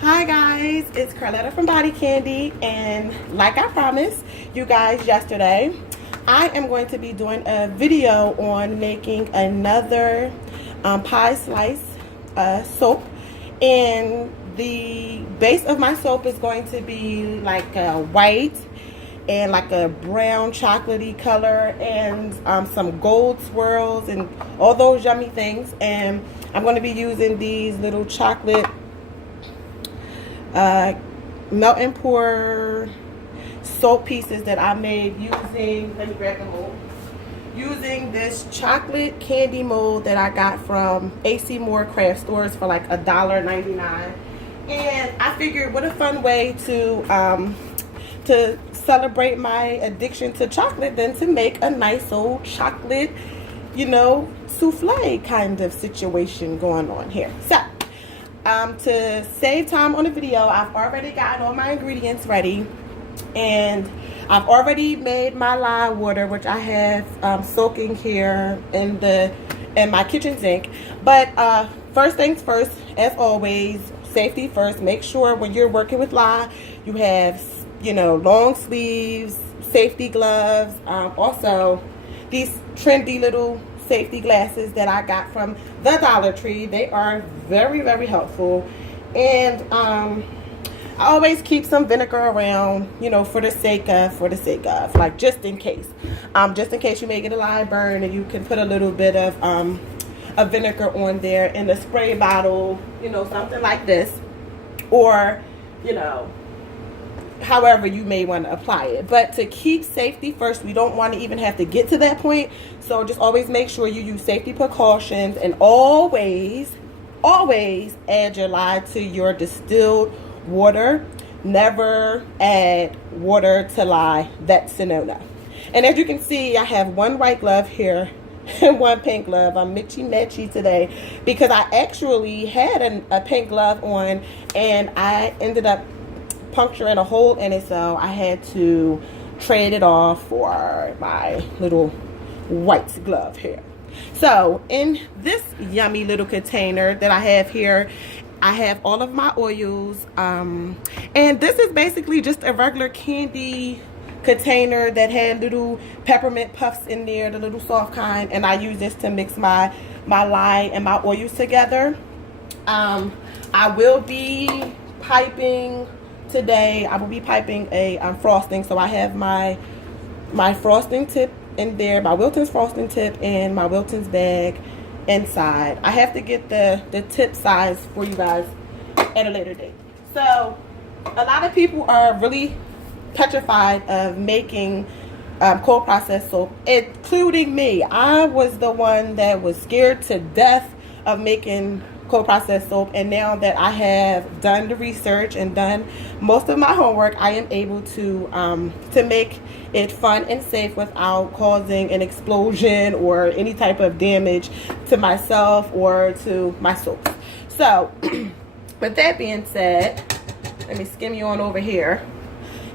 Hi guys, it's Carletta from Body Candy, and like I promised you guys yesterday, I am going to be doing a video on making another pie slice soap. And the base of my soap is going to be like a white and like a brown chocolatey color, and some gold swirls and all those yummy things. And I'm going to be using these little chocolate melt and pour soap pieces that I made using, let me grab the mold, using this chocolate candy mold that I got from Acmoore craft stores for like $1.99. And I figured what a fun way to celebrate my addiction to chocolate than to make a nice old chocolate, souffle kind of situation going on here. So to save time on the video, I've already gotten all my ingredients ready, and I've already made my lye water, which I have soaking here in my kitchen sink. But first things first, as always, safety first. Make sure when you're working with lye, you have long sleeves, safety gloves, also these trendy little safety glasses that I got from the Dollar Tree. They are very, very helpful. And I always keep some vinegar around, for the sake of, like, just in case you may get a lye burn, and you can put a little bit of vinegar on there in a spray bottle, something like this, or however you may want to apply it. But to keep safety first, we don't want to even have to get to that point. So just always make sure you use safety precautions, and always add your lye to your distilled water. Never add water to lye. That's a no-no. And as you can see, I have one white glove here and one pink glove. I'm matchy today because I actually had a pink glove on, and I ended up puncturing a hole in it, so I had to trade it off for my little white glove here. So in this yummy little container that I have here, I have all of my oils, and this is basically just a regular candy container that had little peppermint puffs in there, the little soft kind, and I use this to mix my lye and my oils together. I will be piping today. I will be piping a frosting, so I have my frosting tip in there, my Wilton's frosting tip, and my Wilton's bag inside. I have to get the tip size for you guys at a later date. So a lot of people are really petrified of making cold processed soap, including me. I was the one that was scared to death of making cold processed soap, and now that I have done the research and done most of my homework, I am able to make it fun and safe without causing an explosion or any type of damage to myself or to my soap. So with that being said, let me skim you on over here.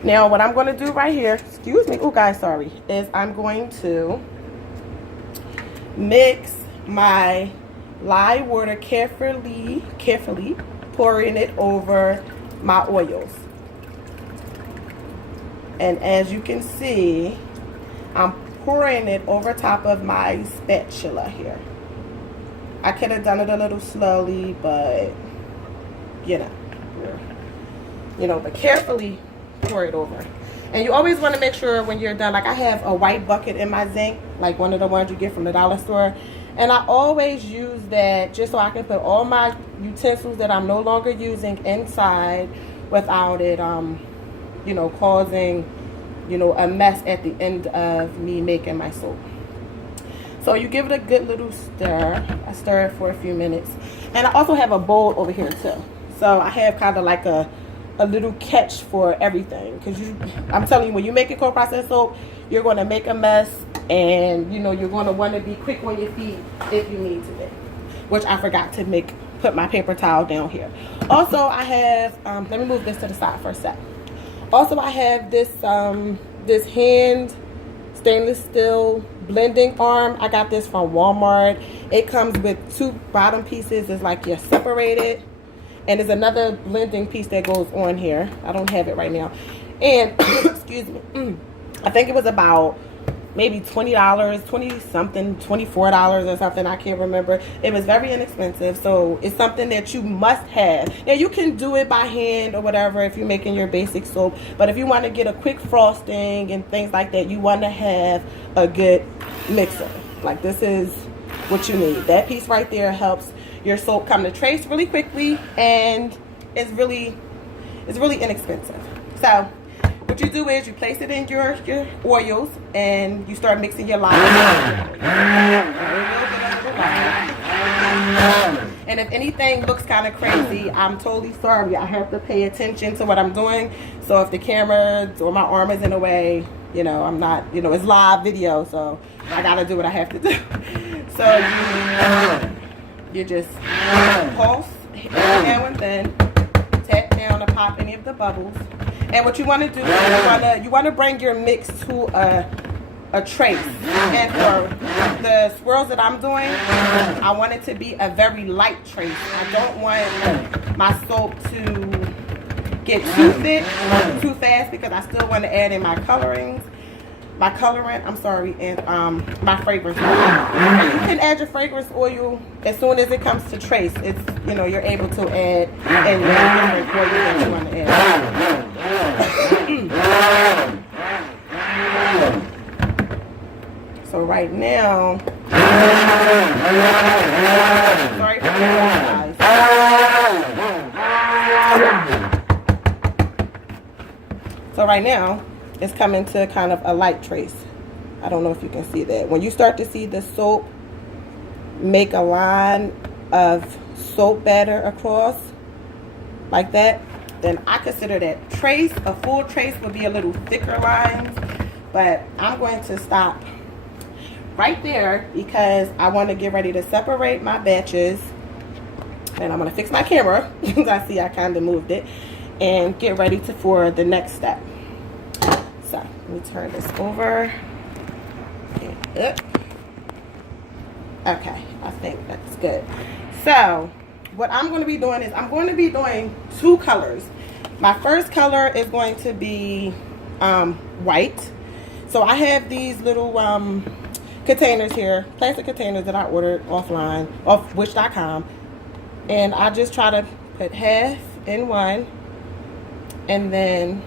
Now what I'm going to do right here, excuse me, oh guys, sorry, is I'm going to mix my lye water carefully pouring it over my oils. And as you can see, I'm pouring it over top of my spatula here. I could have done it a little slowly, but but carefully pour it over. And you always want to make sure when you're done, like I have a white bucket in my sink, like one of the ones you get from the dollar store, and I always use that just so I can put all my utensils that I'm no longer using inside without it causing a mess at the end of me making my soap. So you give it a good little stir. I stir it for a few minutes. And I also have a bowl over here too. So I have kind of like a little catch for everything, because I'm telling you, when you make a cold processed soap, you're going to make a mess, and you're going to want to be quick on your feet if you need to be, which I forgot to put my paper towel down here. Also I have let me move this to the side for a sec. Also I have this this hand stainless steel blending arm. I got this from Walmart. It comes with two bottom pieces. It's like you're separated, And there's another blending piece that goes on here. I don't have it right now. And excuse me, I think it was about maybe $20, 20 something, $24 or something. I can't remember. It was very inexpensive. So it's something that you must have. Now you can do it by hand or whatever if you're making your basic soap. But if you want to get a quick frosting and things like that, you want to have a good mixer. Like this is what you need. That piece right there helps your soap come to trace really quickly, and it's really inexpensive. So what you do is you place it in your oils and you start mixing your lime. And if anything looks kind of crazy, I'm totally sorry. I have to pay attention to what I'm doing. So if the camera or my arm is in the way, you know, I'm not, you know, it's live video, so I gotta do what I have to do. So you just pulse now and then, tap down to pop any of the bubbles. And what you want to do is you want to bring your mix to a trace. And for the swirls that I'm doing, I want it to be a very light trace. I don't want my soap to get too thick too fast, because I still want to add in my colorant, and my fragrance oil. You can add your fragrance oil as soon as it comes to trace. It's, you know, you're able to add in your different oils that you want to add. So right now, sorry for the guys. So right now, it's coming to kind of a light trace. I don't know if you can see that. When you start to see the soap make a line of soap batter across like that, then I consider that trace. A full trace would be a little thicker lines, but I'm going to stop right there because I want to get ready to separate my batches, and I'm going to fix my camera because I see I kind of moved it, and get ready for the next step. So let me turn this over and up. Okay, I think that's good. So what I'm going to be doing is I'm going to be doing two colors. My first color is going to be white. So I have these little containers here, plastic containers that I ordered offline off wish.com, and I just try to put half in one and then,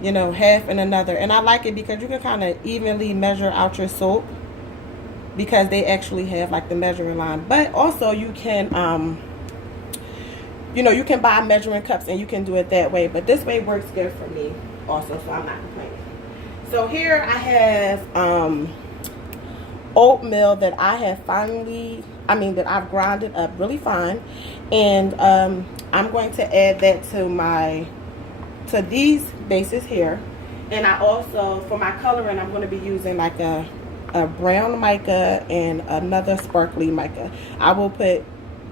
you know, half in another. And I like it because you can kind of evenly measure out your soap, because they actually have like the measuring line. But also you can you know, you can buy measuring cups and you can do it that way, but this way works good for me also, so I'm not complaining. So here I have oatmeal that I have that I've grinded up really fine, and I'm going to add that to these bases here. And I also, for my coloring, I'm going to be using like a brown mica and another sparkly mica. I will put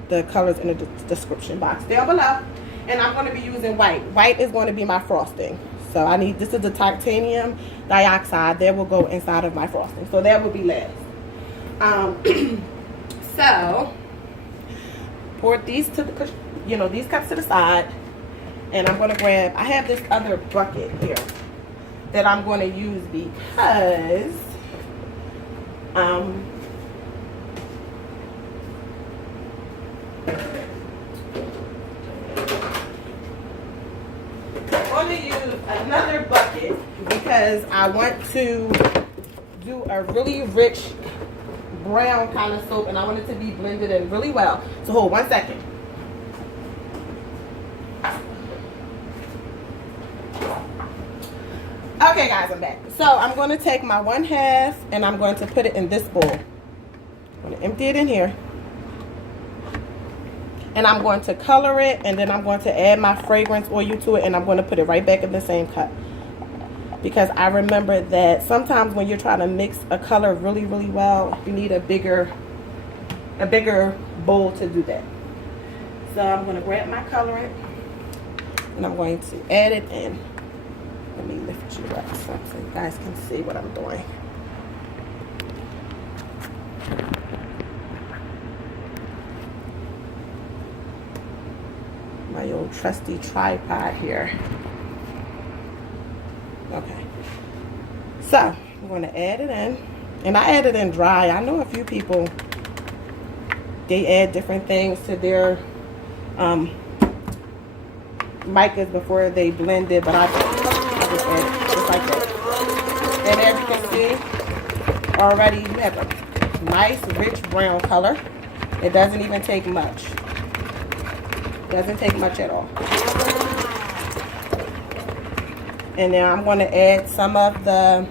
the colors in the description box down below. And I'm going to be using white. White is going to be my frosting. So this is the titanium dioxide that will go inside of my frosting. So that will be last. So pour these these cups to the side, and I'm going to grab, I have this other bucket here that I'm going to use because I'm going to use another bucket because I want to do a really rich brown kind of soap, and I want it to be blended in really well. So hold 1 second. Okay guys, I'm back. So I'm going to take my 1/2 and I'm going to put it in this bowl. I'm going to empty it in here. And I'm going to color it, and then I'm going to add my fragrance oil to it, and I'm going to put it right back in the same cup. Because I remember that sometimes when you're trying to mix a color really, really well, you need a bigger bowl to do that. So I'm going to grab my colorant, and I'm going to add it in. Let me lift you up so you guys can see what I'm doing. my old trusty tripod here. Okay. So, I'm going to add it in. And I add it in dry. I know a few people, they add different things to their micas before they blend it, but I just add it just like that. And as you can see, already you have a nice rich brown color. It doesn't even take much. Doesn't take much at all. And now I'm going to add some of the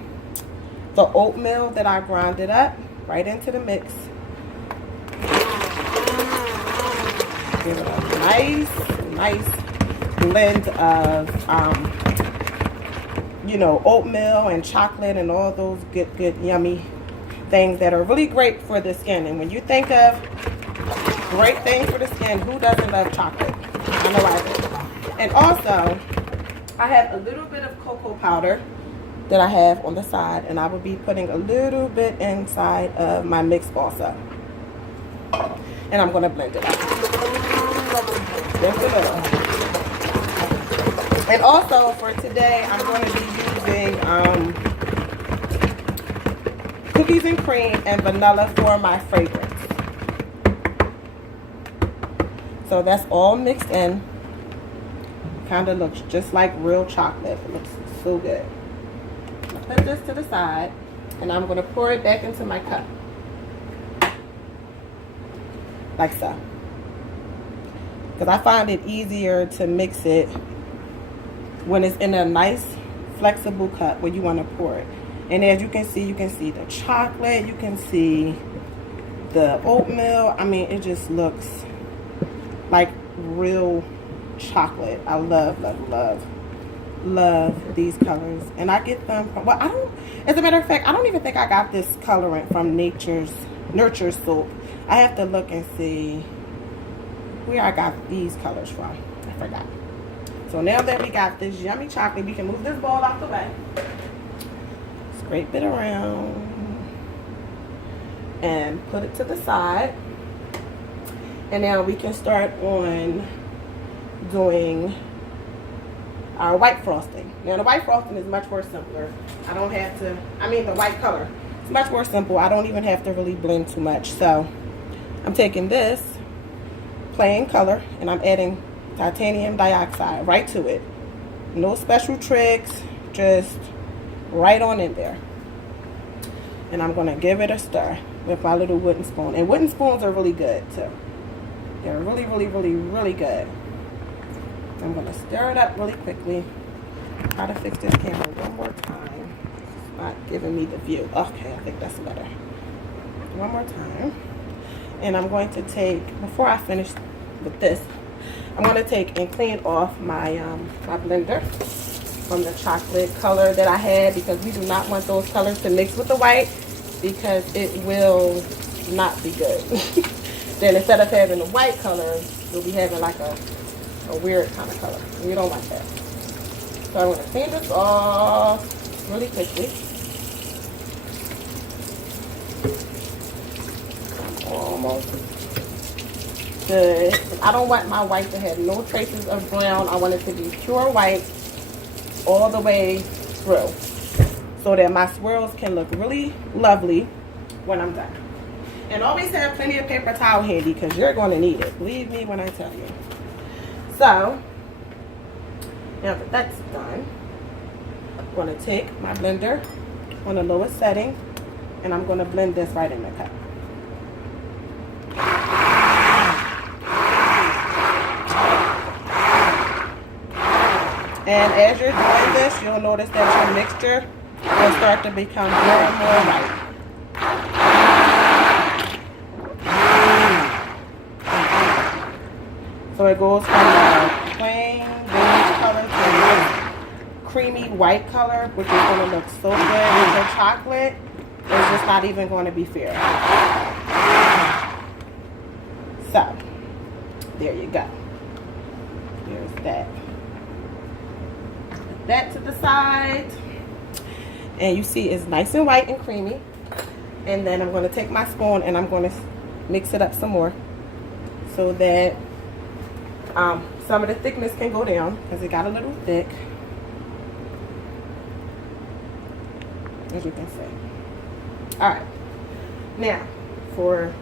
oatmeal that I grinded up right into the mix. Give it a nice blend of, you know, oatmeal and chocolate and all those good, yummy things that are really great for the skin. And when you think of great things for the skin, who doesn't love chocolate? I know I do. And also, I have a little bit of cocoa powder that I have on the side, and I will be putting a little bit inside of my mix also. And I'm going to blend it up. Just a little. And also for today, I'm going to be using cookies and cream and vanilla for my fragrance. So that's all mixed in. Kind of looks just like real chocolate. It looks so good. I'll put this to the side, and I'm going to pour it back into my cup. Like so. Because I find it easier to mix it when it's in a nice flexible cup where you want to pour it. And as you can see the chocolate, you can see the oatmeal. I mean, it just looks like real chocolate. I love these colors. And I get them from, well, I don't, as a matter of fact, I don't even think I got this colorant from Nurture Soap. I have to look and see where I got these colors from. I forgot. So now that we got this yummy chocolate, we can move this ball out the way. Scrape it around and put it to the side. And now we can start on doing our white frosting. Now the white frosting is much more simpler. I don't have to, the white color. It's much more simple. I don't even have to really blend too much. So I'm taking this plain color and I'm adding titanium dioxide right to it. No special tricks, just right on in there. And I'm going to give it a stir with my little wooden spoon. And wooden spoons are really good too. They're really good. I'm going to stir it up really quickly. Try to fix this camera one more time. It's not giving me the view. Okay, I think that's better. One more time. And I'm going to take, before I finish with this, I'm going to take and clean off my my blender from the chocolate color that I had, because we do not want those colors to mix with the white, because it will not be good. Then instead of having the white color, you'll be having like a weird kind of color. We don't like that. So I'm going to clean this off really quickly. Almost good. I don't want my white to have no traces of brown. I want it to be pure white all the way through, so that my swirls can look really lovely when I'm done. And always have plenty of paper towel handy, because you're going to need it. Believe me when I tell you. So now that that's done, I'm going to take my blender on the lowest setting, and I'm going to blend this right in the cup. And as you're doing this, you'll notice that your mixture will start to become more and more white. So it goes from a plain beige color to a creamy white color, which is going to look so good with the chocolate. It's just not even going to be fair. So, there you go. Here's that. Put that to the side. And you see it's nice and white and creamy. And then I'm going to take my spoon and I'm going to mix it up some more, so that some of the thickness can go down because it got a little thick, as you can see. All right, now for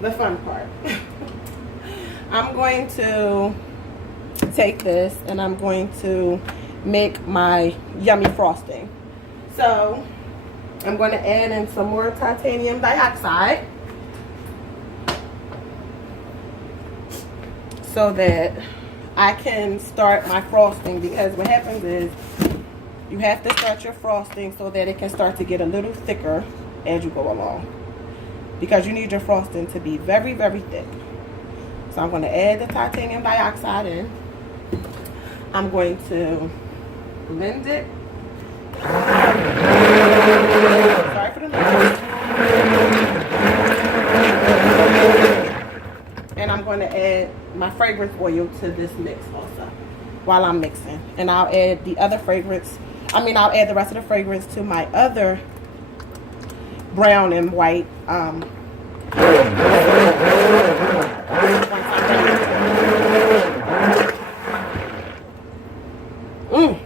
the fun part. I'm going to take this and I'm going to make my yummy frosting. So I'm going to add in some more titanium dioxide so that I can start my frosting, because what happens is you have to start your frosting so that it can start to get a little thicker as you go along, because you need your frosting to be very, very thick. So I'm going to add the titanium dioxide in. I'm going to blend it. Sorry for the noise. And I'm going to add my fragrance oil to this mix also while I'm mixing. And I'll add the other fragrance. I'll add the rest of the fragrance to my other brown and white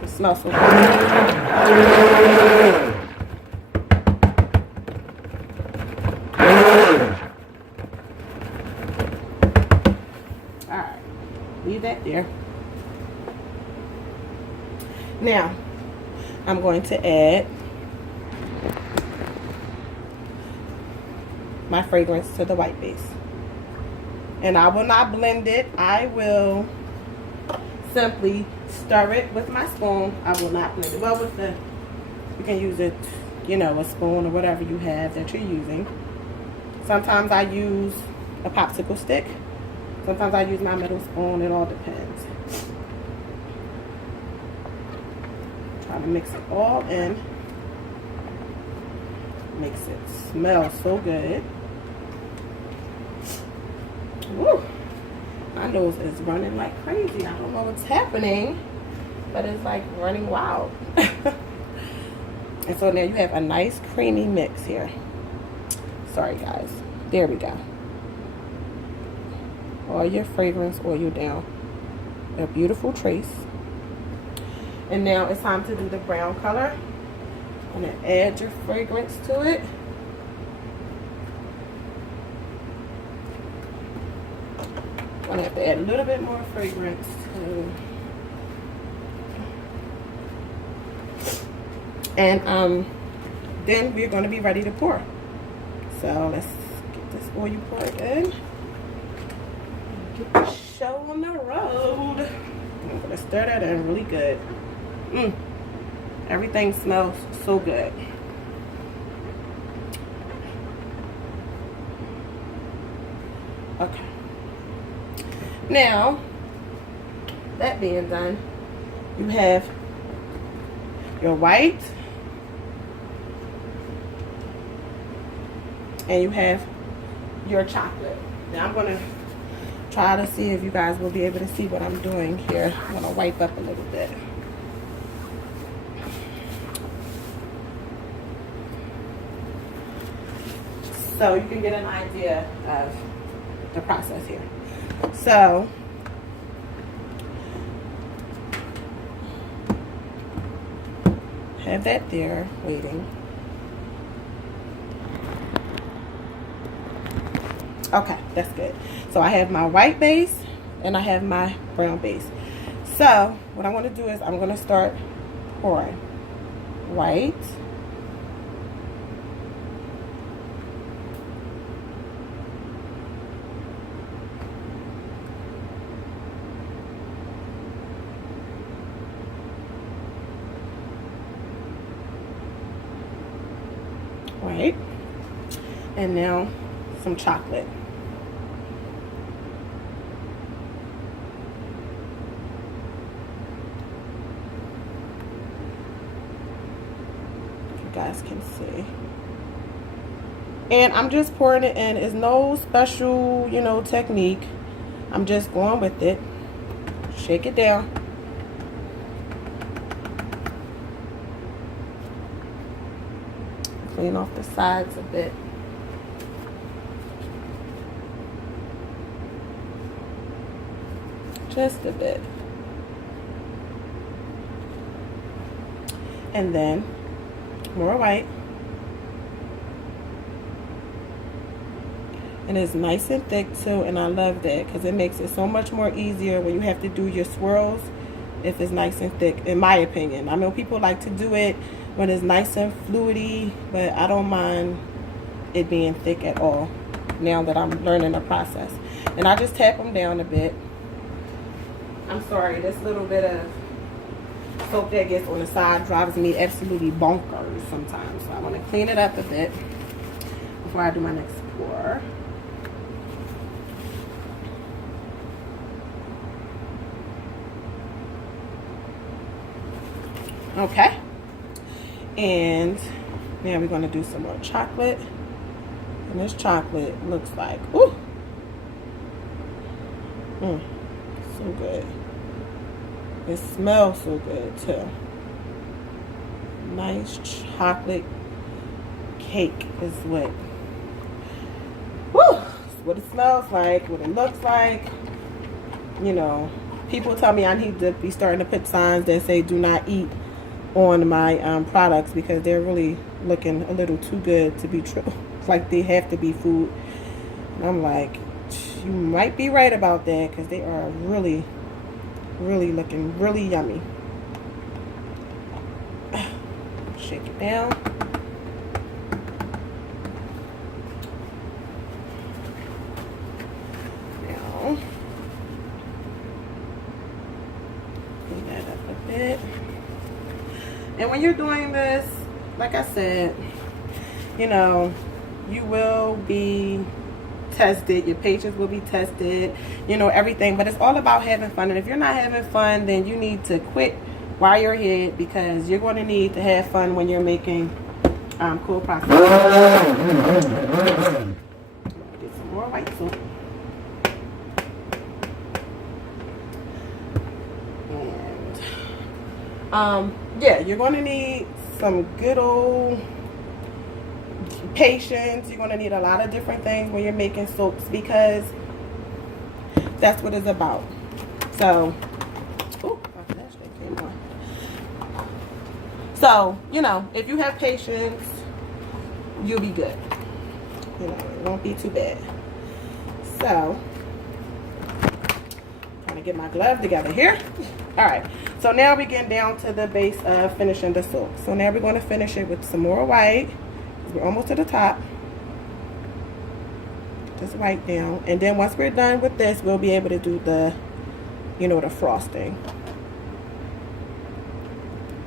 it smells so good. Alright, leave that there. Now, I'm going to add my fragrance to the white base. And I will not blend it. I will simply stir it with my spoon. I will not blend it. Well, you can use it, a spoon or whatever you have that you're using. Sometimes I use a popsicle stick. Sometimes I use my metal spoon. It all depends. Try to mix it all in. Makes it smell so good. Woo! My nose is running like crazy. I don't know what's happening, but it's like running wild. And so now you have a nice creamy mix here. Sorry guys. There we go. All your fragrance oil down. A beautiful trace. And now it's time to do the brown color. I'm going to add your fragrance to it. I'm going to have to add a little bit more fragrance too. And then we're going to be ready to pour. So let's get this oil poured in. Get the show on the road. I'm going to stir that in really good. Everything smells so good. Okay. Now, that being done, you have your white and you have your chocolate. Now I'm going to try to see if you guys will be able to see what I'm doing here. I'm going to wipe up a little bit. So you can get an idea of the process here. So have that there waiting. Okay, that's good. So I have my white base and I have my brown base. So what I'm going to do is I'm going to start pouring white, white, and now some chocolate. You guys can see. And I'm just pouring it in. It's no special, technique. I'm just going with it. Shake it down. Clean off the sides a bit. Just a bit. And then more white. And it's nice and thick too, and I love that because it makes it so much more easier when you have to do your swirls if it's nice and thick, in my opinion. I know people like to do it when it's nice and fluidy, but I don't mind it being thick at all now that I'm learning the process. And I just tap them down a bit. I'm sorry, this little bit of soap that gets on the side drives me absolutely bonkers sometimes. So I want to clean it up a bit before I do my next pour. Okay, and now we're going to do some more chocolate, and this chocolate looks like, ooh, so good. It smells so good too. Nice chocolate cake is what, what it smells like, what it looks like. You know, people tell me I need to be starting to put signs that say do not eat on my products because they're really looking a little too good to be true. It's like they have to be food. And I'm like, you might be right about that because they are really, really looking really yummy. Shake it down. Now, clean that up a bit. And when you're doing this, like I said, you know, you will be tested. Your patience will be tested. You know, everything. But it's all about having fun. And if you're not having fun, then you need to quit while you're ahead because you're going to need to have fun when you're making cool process. Get some more white soap. And yeah, you're going to need some good old patience. You're going to need a lot of different things when you're making soaps because that's what it's about. So, ooh, my flashlight came on. So, you know, if you have patience, you'll be good. You know, it won't be too bad. So, trying to get my glove together here. All right. So now we're getting down to the base of finishing the soap. So now we're going to finish it with some more white. We're almost to the top. Just white down. And then once we're done with this, we'll be able to do the, you know, the frosting.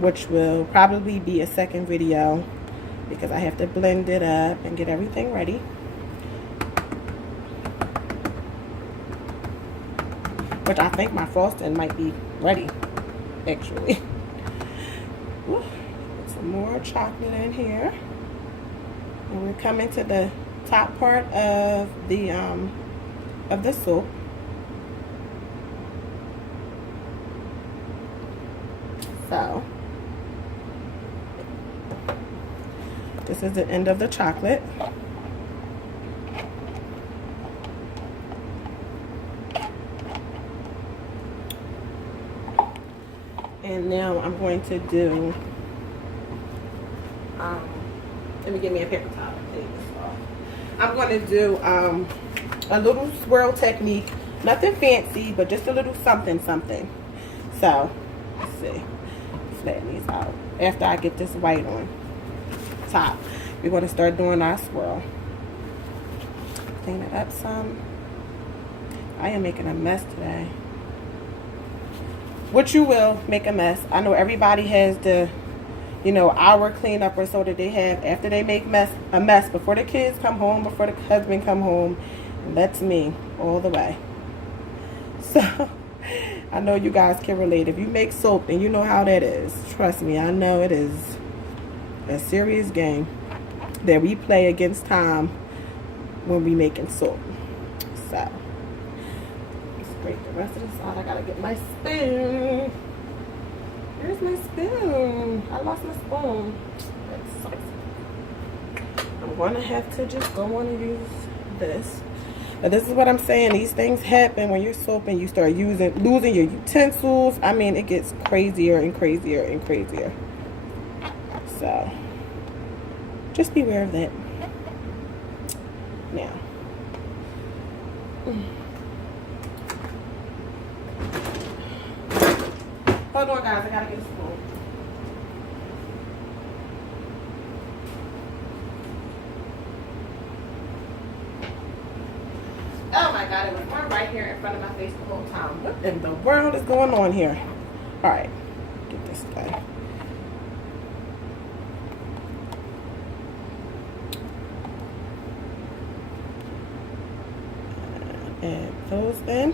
Which will probably be a second video because I have to blend it up and get everything ready. Which I think my frosting might be ready. Actually, put some more chocolate in here, and we're coming to the top part of the soap. So this is the end of the chocolate. And now I'm going to do, let me get me a paper towel. I'm going to do a little swirl technique. Nothing fancy, but just a little something. So, let's see. Flatten these out. After I get this white on top, we're going to start doing our swirl. Clean it up some. I am making a mess today. Which you will make a mess. I know everybody has the, you know, hour cleanup or so that they have after they make a mess before the kids come home, before the husband come home. And that's me all the way. So I know you guys can relate. If you make soap and you know how that is, trust me, I know it is a serious game that we play against time when we making soap. So scrape the rest of this out. I gotta get my spoon. Where's my spoon? I lost my spoon. That sucks. I'm gonna have to just go on and use this. But this is what I'm saying. These things happen when you're soaping. You start losing your utensils. I mean, it gets crazier and crazier and crazier. So, just beware of that. Now. Hold on, guys. I gotta get a spoon. Oh my God, it was one right here in front of my face the whole time. What in the world is going on here? All right, get this thing. Add those in.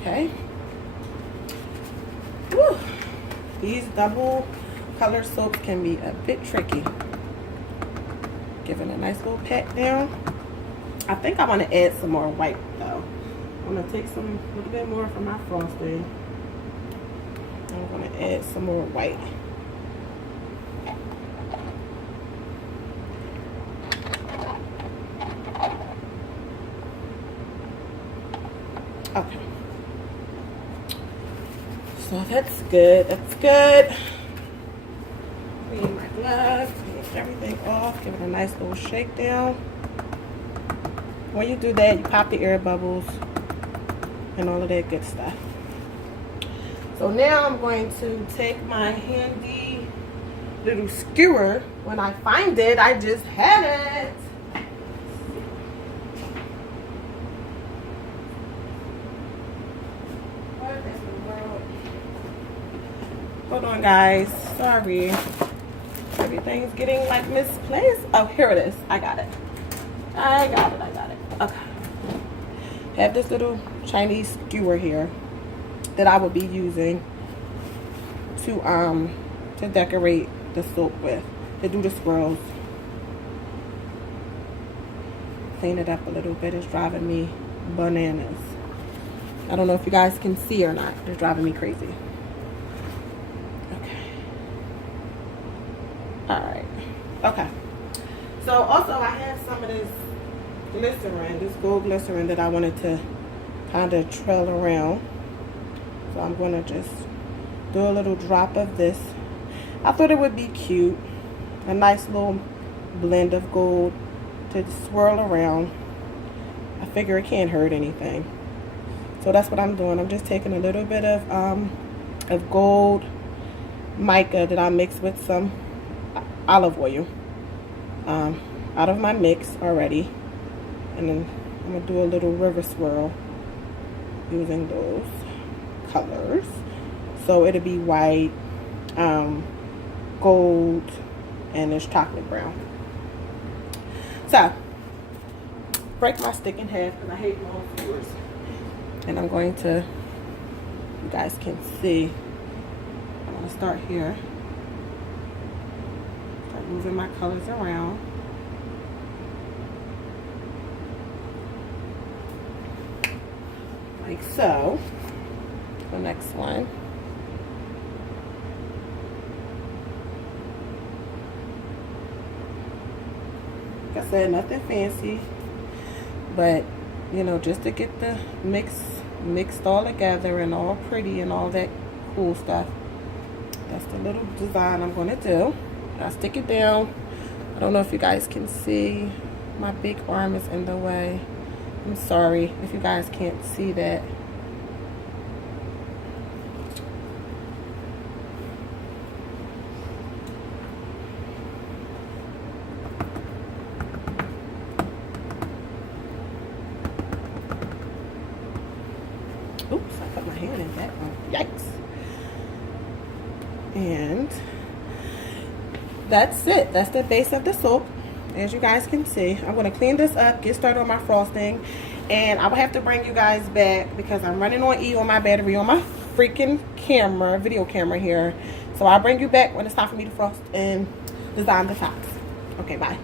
Okay. Woo. These double color soaps can be a bit tricky. Give it a nice little pat down. I think I want to add some more white though. I'm going to take a little bit more from my frosting. I'm going to add some more white. Okay. So that's good. That's good. Clean my gloves. Clean everything off. Give it a nice little shake down. When you do that, you pop the air bubbles and all of that good stuff. So now I'm going to take my handy little skewer. When I find it, I just had it. What in the world? Hold on, guys. Sorry. Everything's getting like misplaced. Oh, here it is. I got it. I got it. Okay. Have this little Chinese skewer here that I will be using to decorate the soap with, to do the swirls. Clean it up a little bit. It's driving me bananas. I don't know if you guys can see or not. It's driving me crazy. Okay. Alright. Okay. So also I have some of this glycerin, this gold glycerin that I wanted to kind of trail around. So I'm going to just do a little drop of this. I thought it would be cute. A nice little blend of gold to swirl around. I figure it can't hurt anything. So that's what I'm doing. I'm just taking a little bit of gold mica that I mixed with some olive oil out of my mix already. And then I'm going to do a little river swirl using those colors. So it'll be white, gold, and this chocolate brown. So, break my stick in half because I hate long skewers. And I'm going to, you guys can see, I'm going to start here. Start moving my colors around. Like so. The next one. Like I said, nothing fancy, but you know, just to get the mixed all together and all pretty and all that cool stuff. That's the little design I'm going to do. I'll stick it down. I don't know if you guys can see. My big arm is in the way. I'm sorry if you guys can't see that. Oops, I put my hand in that one. Yikes. And that's it. That's the base of the soap. As you guys can see, I'm going to clean this up, get started on my frosting, and I will have to bring you guys back because I'm running on E on my battery on my freaking camera, video camera here. So I'll bring you back when it's time for me to frost and design the tops. Okay, bye.